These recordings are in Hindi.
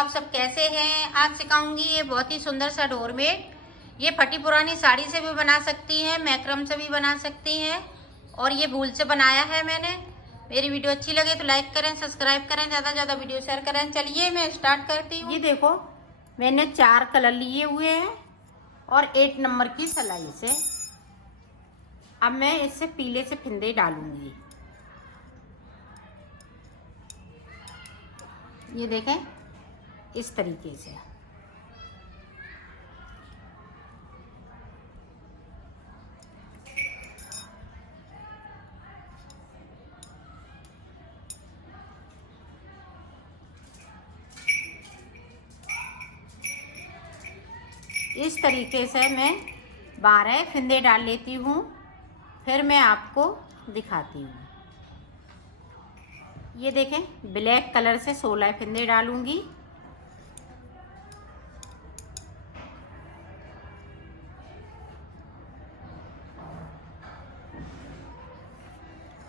आप सब कैसे हैं। आज सिखाऊंगी ये बहुत ही सुंदर सा डोरमेट। ये फटी पुरानी साड़ी से भी बना सकती हैं, मैक्रम से भी बना सकती हैं और ये वूल से बनाया है मैंने। मेरी वीडियो अच्छी लगे तो लाइक करें, सब्सक्राइब करें, ज़्यादा से ज़्यादा वीडियो शेयर करें। चलिए मैं स्टार्ट करती हूँ। ये देखो मैंने 4 कलर लिए हुए हैं और 8 नंबर की सिलाई से। अब मैं इससे पीले से फिंदे डालूंगी। ये देखें इस तरीके से। इस तरीके से मैं 12 फिंदे डाल लेती हूँ, फिर मैं आपको दिखाती हूँ। ये देखें ब्लैक कलर से 16 फिंदे डालूंगी।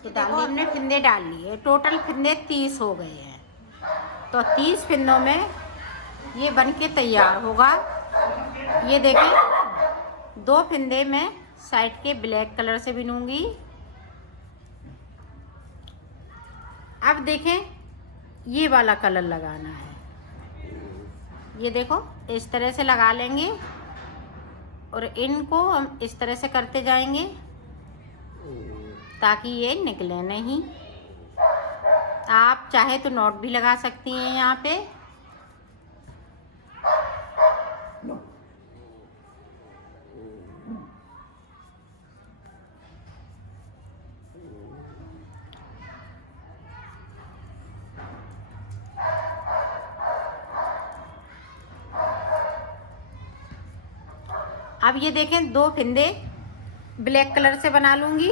तो देखो हमने फिंदे डाल लिए, टोटल फिंदे 30 हो गए हैं। तो 30 फिंदों में ये बन के तैयार होगा। ये देखें 2 फिंदे मैं साइड के ब्लैक कलर से बिनूंगी। अब देखें ये वाला कलर लगाना है। ये देखो इस तरह से लगा लेंगे और इनको हम इस तरह से करते जाएंगे ताकि ये निकले नहीं। आप चाहे तो नॉट भी लगा सकती हैं यहाँ पे। अब ये देखें 2 फिंदे ब्लैक कलर से बना लूँगी।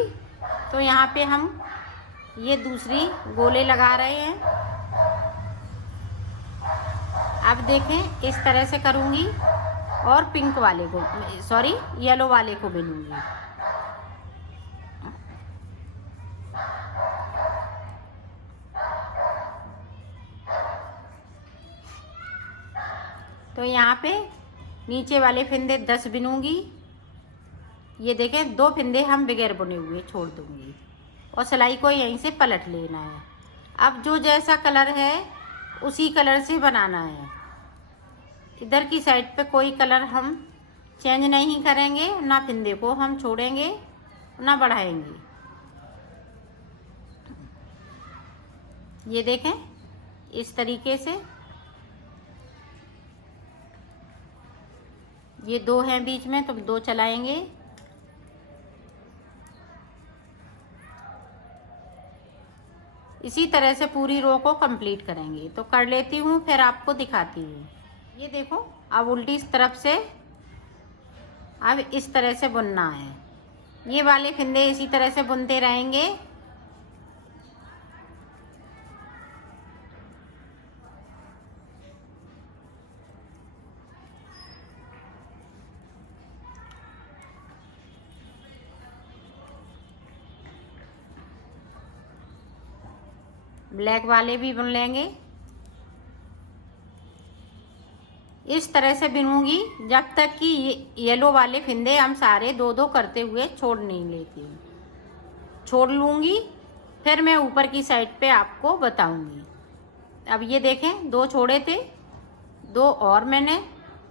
तो यहाँ पे हम ये दूसरी गोले लगा रहे हैं। अब देखें इस तरह से करूँगी और पिंक वाले को सॉरी येलो वाले को बिनूंगी। तो यहाँ पे नीचे वाले फिंदे 10 बिनूंगी। ये देखें 2 फिंदे हम बगैर बुने हुए छोड़ दूंगी और सिलाई को यहीं से पलट लेना है। अब जो जैसा कलर है उसी कलर से बनाना है। इधर की साइड पे कोई कलर हम चेंज नहीं करेंगे, ना फिंदे को हम छोड़ेंगे ना बढ़ाएंगे। ये देखें इस तरीके से। ये 2 हैं बीच में तो 2 चलाएंगे। इसी तरह से पूरी रो को कंप्लीट करेंगे। तो कर लेती हूँ फिर आपको दिखाती हूँ। ये देखो अब उल्टी इस तरफ से अब इस तरह से बुनना है। ये वाले फिंदे इसी तरह से बुनते रहेंगे। ब्लैक वाले भी बुन लेंगे। इस तरह से बिनूंगी जब तक कि येलो वाले फिंदे हम सारे 2-2 करते हुए छोड़ नहीं लेती हूँ। छोड़ लूँगी फिर मैं ऊपर की साइड पे आपको बताऊँगी। अब ये देखें 2 छोड़े थे, 2 और मैंने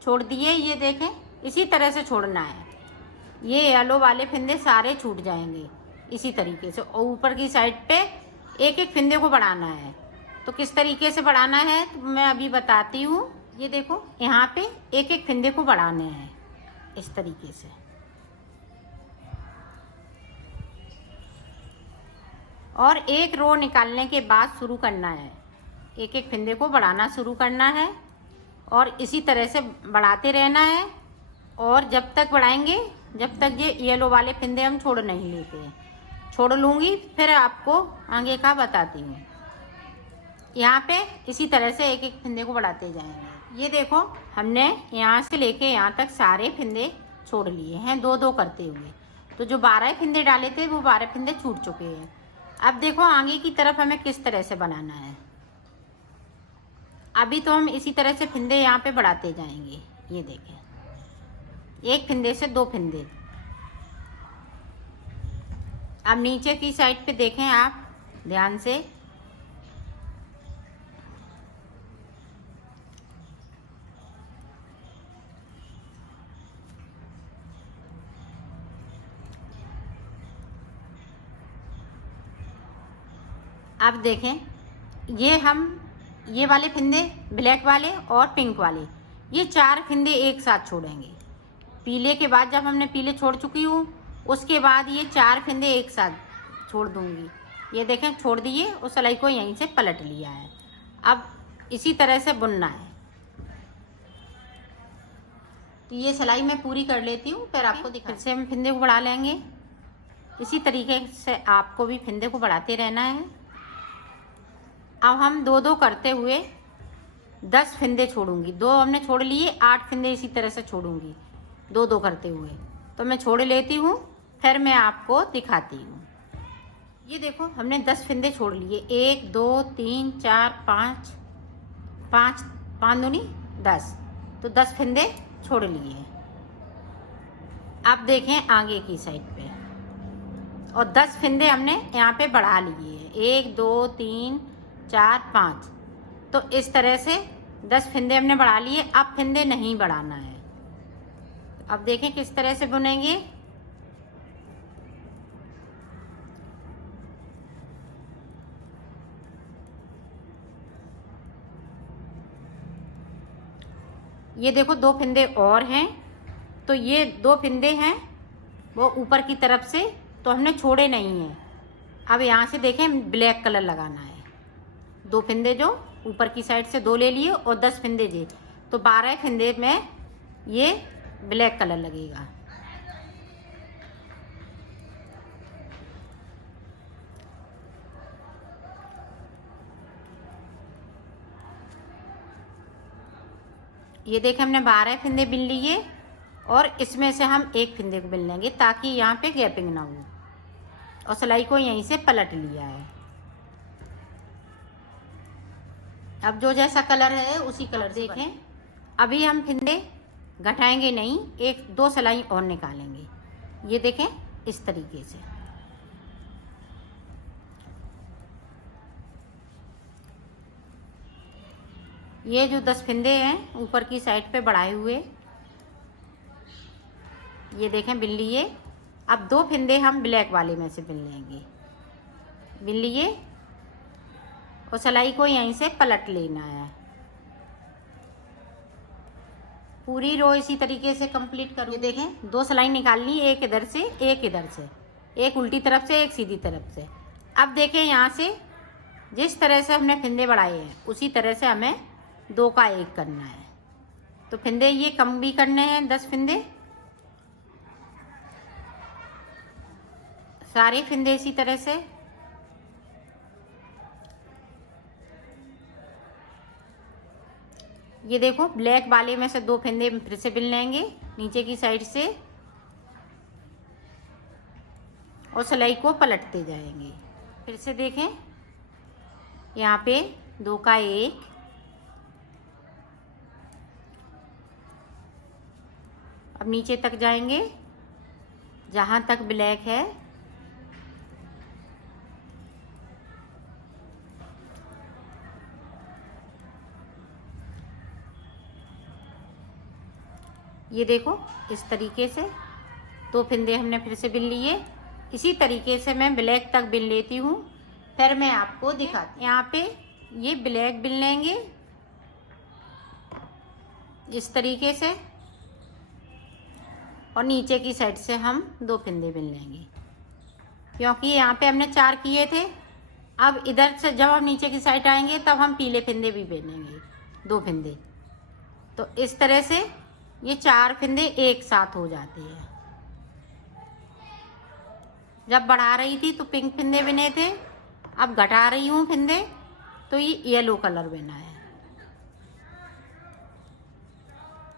छोड़ दिए। ये देखें इसी तरह से छोड़ना है। ये येलो वाले फिंदे सारे छूट जाएंगे इसी तरीके से। और ऊपर की साइड पे एक एक फिंदे को बढ़ाना है। तो किस तरीके से बढ़ाना है तो मैं अभी बताती हूँ। ये देखो यहाँ पे एक एक फिंदे को बढ़ाने हैं इस तरीके से। और एक रो निकालने के बाद शुरू करना है। एक एक फिंदे को बढ़ाना शुरू करना है और इसी तरह से बढ़ाते रहना है। और जब तक बढ़ाएंगे जब तक ये येलो वाले फिंदे हम छोड़ नहीं लेते हैं। छोड़ लूँगी फिर आपको आगे का बताती हूँ। यहाँ पे इसी तरह से एक एक फिंदे को बढ़ाते जाएंगे। ये देखो हमने यहाँ से लेके यहाँ तक सारे फिंदे छोड़ लिए हैं 2-2 करते हुए। तो जो 12 फिंदे डाले थे वो 12 फिंदे छूट चुके हैं। अब देखो आगे की तरफ हमें किस तरह से बनाना है। अभी तो हम इसी तरह से फिंदे यहाँ पे बढ़ाते जाएंगे। ये देखें, एक फिंदे से दो फिंदे। अब नीचे की साइड पे देखें आप ध्यान से, अब देखें ये वाले फिंदे, ब्लैक वाले और पिंक वाले, ये 4 फिंदे एक साथ छोड़ेंगे। पीले के बाद जब हमने पीले छोड़ चुकी हूँ, उसके बाद ये 4 फिंदे एक साथ छोड़ दूँगी। ये देखें छोड़ दिए और सिलाई को यहीं से पलट लिया है। अब इसी तरह से बुनना है। तो ये सिलाई मैं पूरी कर लेती हूँ, फिर आपको दिखा। फिर से हम फिंदे को बढ़ा लेंगे। इसी तरीके से आपको भी फिंदे को बढ़ाते रहना है। अब हम 2-2 करते हुए 10 फिंदे छोड़ूंगी। 2 हमने छोड़ लिए, 8 फिंदे इसी तरह से छोड़ूंगी 2-2 करते हुए। तो मैं छोड़ लेती हूँ, फिर मैं आपको दिखाती हूँ। ये देखो हमने 10 फिंदे छोड़ लिए, 1 2 3 4 5 5 5 दूनी 10, तो 10 फिंदे छोड़ लिए। अब देखें आगे की साइड पे, और 10 फिंदे हमने यहाँ पे बढ़ा लिए, 1 2 3 4 5। तो इस तरह से 10 फिंदे हमने बढ़ा लिए। अब फिंदे नहीं बढ़ाना है। अब देखें किस तरह से बुनेंगे। ये देखो 2 फिंदे और हैं, तो ये 2 फिंदे हैं वो ऊपर की तरफ से, तो हमने छोड़े नहीं हैं। अब यहाँ से देखें ब्लैक कलर लगाना है। 2 फिंदे जो ऊपर की साइड से 2 ले लिए और 10 फिंदे जे, तो 12 फिंदे में ये ब्लैक कलर लगेगा। ये देखें हमने 12 फिंदे बिन लिए और इसमें से हम एक फिंदे को बिन लेंगे ताकि यहाँ पे गैपिंग ना हो, और सिलाई को यहीं से पलट लिया है। अब जो जैसा कलर है उसी कलर से देखें। अभी हम फिंदे घटाएंगे नहीं, 1-2 सिलाई और निकालेंगे। ये देखें इस तरीके से। ये जो 10 फिंदे हैं ऊपर की साइड पे बढ़ाए हुए, ये देखें बिन लिए। अब 2 फिंदे हम ब्लैक वाले में से बिन लेंगे, बिन लिए, और सिलाई को यहीं से पलट लेना है। पूरी रो इसी तरीके से कंप्लीट करो। ये देखें 2 सिलाई निकाल ली, एक इधर से एक इधर से, एक उल्टी तरफ से एक सीधी तरफ से। अब देखें यहाँ से जिस तरह से हमने फिंदे बढ़ाए हैं उसी तरह से हमें 2 का 1 करना है। तो फिंदे ये कम भी करने हैं, 10 फिंदे, सारे फिंदे इसी तरह से। ये देखो ब्लैक वाले में से 2 फिंदे फिर से बिन लेंगे नीचे की साइड से, और सिलाई को पलटते जाएंगे। फिर से देखें यहाँ पे 2 का 1, अब नीचे तक जाएंगे जहाँ तक ब्लैक है। ये देखो इस तरीके से 2 फिंदे हमने फिर से बिन लिए। इसी तरीके से मैं ब्लैक तक बिन लेती हूँ, फिर मैं आपको दिखाती हूँ। यहाँ पे ये ब्लैक बिन लेंगे इस तरीके से, और नीचे की साइड से हम 2 फिंदे बिन लेंगे, क्योंकि यहाँ पे हमने 4 किए थे। अब इधर से जब हम नीचे की साइड आएंगे तब हम पीले फिंदे भी बिनेंगे, 2 फिंदे। तो इस तरह से ये 4 फिंदे एक साथ हो जाते हैं। जब बढ़ा रही थी तो पिंक फिंदे बिने थे, अब घटा रही हूँ फिंदे तो ये येलो कलर बिना है।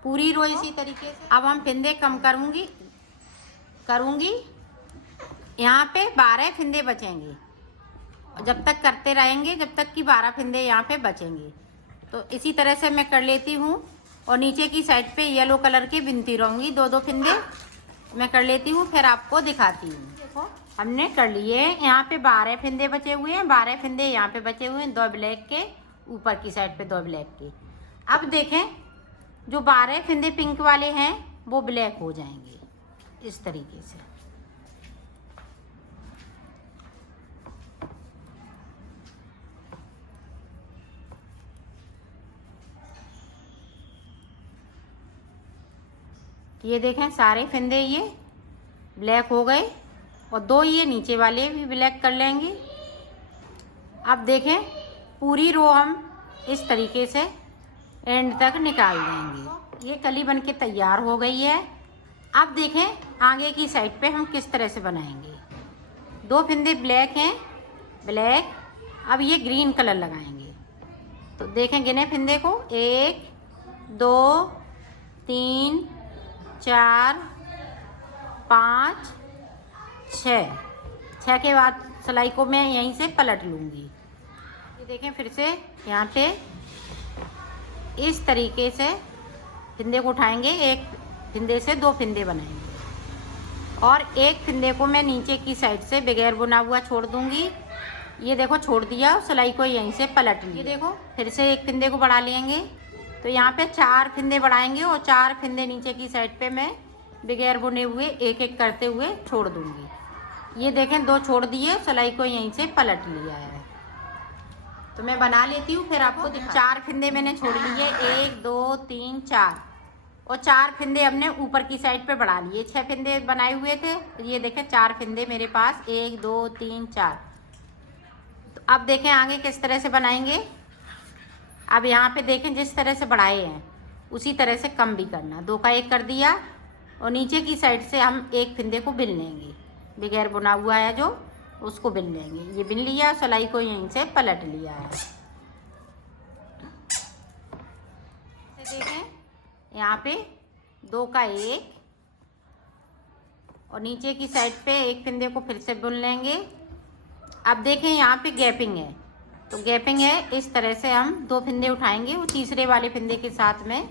पूरी रो इसी तरीके से। अब हम फिंदे कम करूँगी। यहाँ पे 12 फिंदे बचेंगे, जब तक करते रहेंगे जब तक कि 12 फिंदे यहाँ पे बचेंगे। तो इसी तरह से मैं कर लेती हूँ और नीचे की साइड पे येलो कलर के बिनती रहूँगी। 2-2 फिंदे मैं कर लेती हूँ, फिर आपको दिखाती हूँ। देखो हमने कर लिए। यहाँ पे 12 फिंदे बचे हुए हैं, 12 फिंदे यहाँ पे बचे हुए हैं, 2 ब्लैक के ऊपर की साइड पे 2 ब्लैक के। अब देखें जो 12 फिंदे पिंक वाले हैं वो ब्लैक हो जाएंगे इस तरीके से। ये देखें सारे फिंदे ये ब्लैक हो गए और 2 ये नीचे वाले भी ब्लैक कर लेंगे। अब देखें पूरी रो हम इस तरीके से एंड तक निकाल देंगे। ये कली बन के तैयार हो गई है। अब देखें आगे की साइड पे हम किस तरह से बनाएंगे। 2 फिंदे ब्लैक हैं, ब्लैक। अब ये ग्रीन कलर लगाएंगे। तो देखें गिने फिंदे को, 1 2 3 4 5 6 के बाद सिलाई को मैं यहीं से पलट लूँगी। ये देखें फिर से यहाँ पे इस तरीके से फिंदे को उठाएंगे, एक फिंदे से 2 फिंदे बनाएंगे और एक फिंदे को मैं नीचे की साइड से बगैर बुना हुआ छोड़ दूँगी। ये देखो छोड़ दिया, सिलाई को यहीं से पलट ली। ये देखो फिर से एक फिंदे को बढ़ा लेंगे। तो यहाँ पे 4 फिंदे बढ़ाएंगे और 4 फिंदे नीचे की साइड पे मैं बगैर बुने हुए एक एक करते हुए छोड़ दूंगी। ये देखें 2 छोड़ दिए, सिलाई को यहीं से पलट लिया है। तो मैं बना लेती हूँ फिर आपको। 4 फिंदे मैंने छोड़ लिए, 1 2 3 4 और 4 फिंदे हमने ऊपर की साइड पे बढ़ा लिए। 6 फिंदे बनाए हुए थे, ये देखें 4 फिंदे मेरे पास, 1 2 3 4। तो अब देखें आगे किस तरह से बनाएंगे। अब यहाँ पे देखें जिस तरह से बढ़ाए हैं उसी तरह से कम भी करना। 2 का 1 कर दिया और नीचे की साइड से हम एक फिंदे को बिन लेंगे, बगैर बुना हुआ है जो, उसको बिन लेंगे। ये बिन लिया, सिलाई को यहीं से पलट लिया है। देखें यहाँ पे 2 का 1 और नीचे की साइड पे एक फिंदे को फिर से बुन लेंगे। अब देखें यहाँ पे गैपिंग है, तो गैपिंग है इस तरह से हम 2 फिंदे उठाएंगे, वो तीसरे वाले फिंदे के साथ में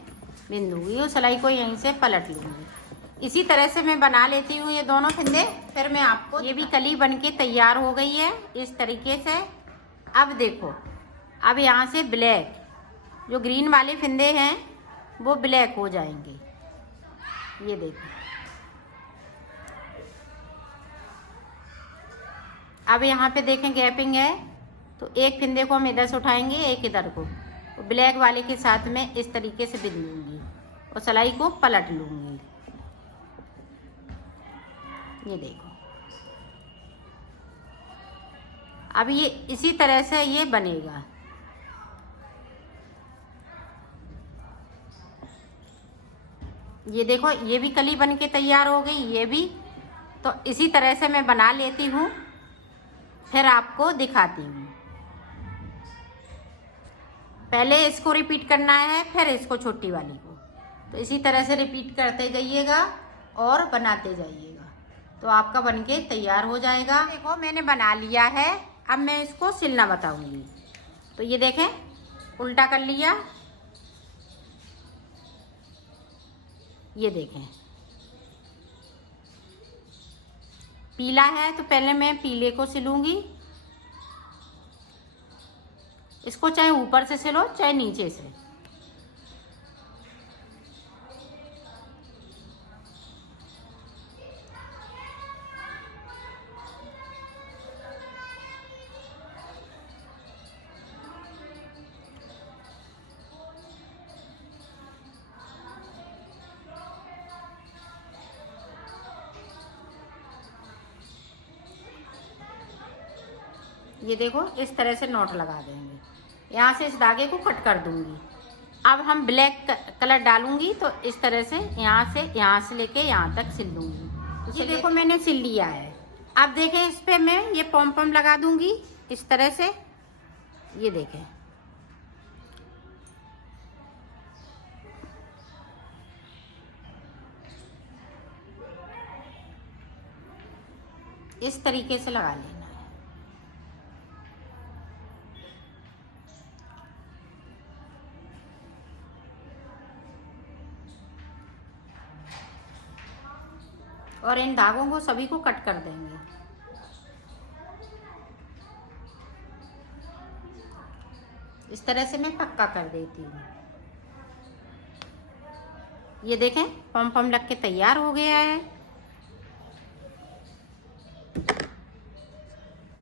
बिन दूंगी और सिलाई को यहीं से पलट लूँगी। इसी तरह से मैं बना लेती हूँ ये दोनों फिंदे, फिर मैं आपको। ये भी कली बन के तैयार हो गई है इस तरीके से। अब देखो अब यहाँ से ब्लैक, जो ग्रीन वाले फिंदे हैं वो ब्लैक हो जाएंगे। ये देखो अब यहाँ पे देखें गैपिंग है, तो एक फिंदे को हम इधर से उठाएंगे, एक इधर को, तो ब्लैक वाले के साथ में इस तरीके से बिन लूँगी और सिलाई को पलट लूँगी। ये देखो अब ये इसी तरह से ये बनेगा। ये देखो ये भी कली बन के तैयार हो गई, ये भी। तो इसी तरह से मैं बना लेती हूँ, फिर आपको दिखाती हूँ। पहले इसको रिपीट करना है, फिर इसको छोटी वाली को। तो इसी तरह से रिपीट करते जाइएगा और बनाते जाइएगा, तो आपका बनके तैयार हो जाएगा। देखो मैंने बना लिया है, अब मैं इसको सिलना बताऊंगी। तो ये देखें उल्टा कर लिया, ये देखें पीला है तो पहले मैं पीले को सिलूंगी। इसको चाहे ऊपर से सिलो चाहे नीचे से। ये देखो इस तरह से नॉट लगा देंगे। यहाँ से इस धागे को कट कर दूंगी। अब हम ब्लैक कलर डालूंगी, तो इस तरह से यहाँ से लेके यहाँ तक सिल दूंगी। ये देखो मैंने सिल लिया है। अब देखें इस पे मैं ये पॉम पॉम लगा दूंगी इस तरह से। ये देखें इस तरीके से लगा लेना। और इन धागों को सभी को कट कर देंगे। इस तरह से मैं पक्का कर देती हूँ। ये देखें पम पम लग के तैयार हो गया है।